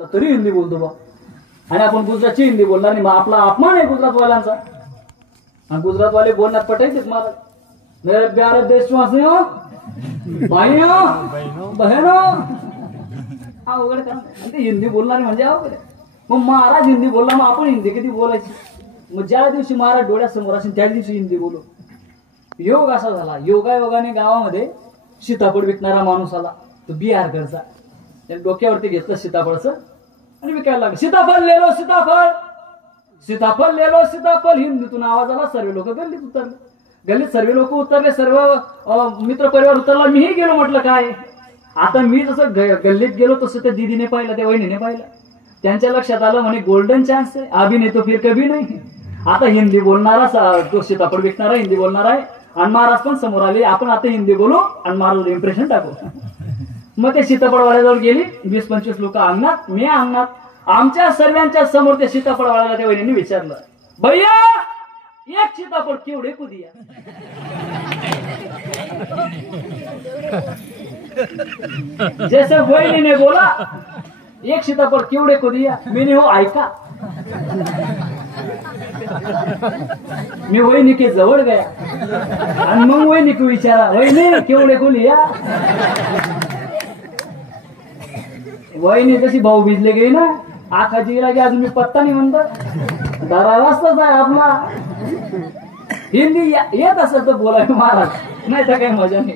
तरी हिंदी बोलतो बा आणि आपण गुजरातची हिंदी बोलणार नाही. मग आपला अपमान आहे गुजरातवाल्यांचा. आणि गुजरातवाले बोलण्यात पटायचेच मला. मेरे प्यारे देशवासियों, भाइयों बहनों, अवघड काम. ते हिंदी बोलणार म्हणजे अवघड. मग महाराज हिंदी बोलला, मग आपण हिंदी किती बोलायची. मग ज्या दिवशी महाराज डोळ्यासमोर असेल त्या दिवशी हिंदी बोलू. योग असा झाला, योगायोगाने गावामध्ये सीताफळ विकणारा माणूस आला, तो बिहारकडचा. त्याने डोक्यावरती घेतलं सीताफळचं आणि विकायला लागलं. सीताफळ लेलो सीताफळ, सीताफळ लेलो सीताफळ. हिंदीतून आवाज आला. सर्व लोक गल्लीत उतरले. गल्लीत सर्व लोक उतरले, सर्व मित्र परिवार उतरला. मीही गेलो. म्हटलं काय आता मी जसं गल्लीत गेलो तसं त्या दीदीने पाहिलं, त्या वहिनीने पाहिलं. त्यांच्या लक्षात आलं म्हणे गोल्डन चान्स आहे, अभी नाही तो फिर कभी नाही. आता हिंदी बोलणारा तो सीताफळ विकणारा हिंदी बोलणार आहे आणि महाराज पण समोर आले. आपण आता हिंदी बोलू आणि महाराज इम्प्रेशन टाकू. मग ते सीताफळवाड्याजवळ गेली. 20-25 लोक अंगणात, मी अंगणात. आमच्या सर्वांच्या समोर त्या सीताफळवाड्याला त्या वहिनीने विचारलं, भैया एक सीताफळ केवढे को दिया. जैसे वहिनी ने बोला एक सीताफळ केवढे को दिया, मैंने हो ऐका. मी वहिनी के जवळ गया आणि मग वहिनी को विचारा, वहिनी केवढे को लिया. वहिनी जशी भाऊ भिजले गेली ना, आखा जिला की अजून मी पत्ता नाही म्हणतो. दरा रस्ताच आहे आपला. हिंदी येत असेल तर बोलाय महाराज, नाही तर काही मजा नाही.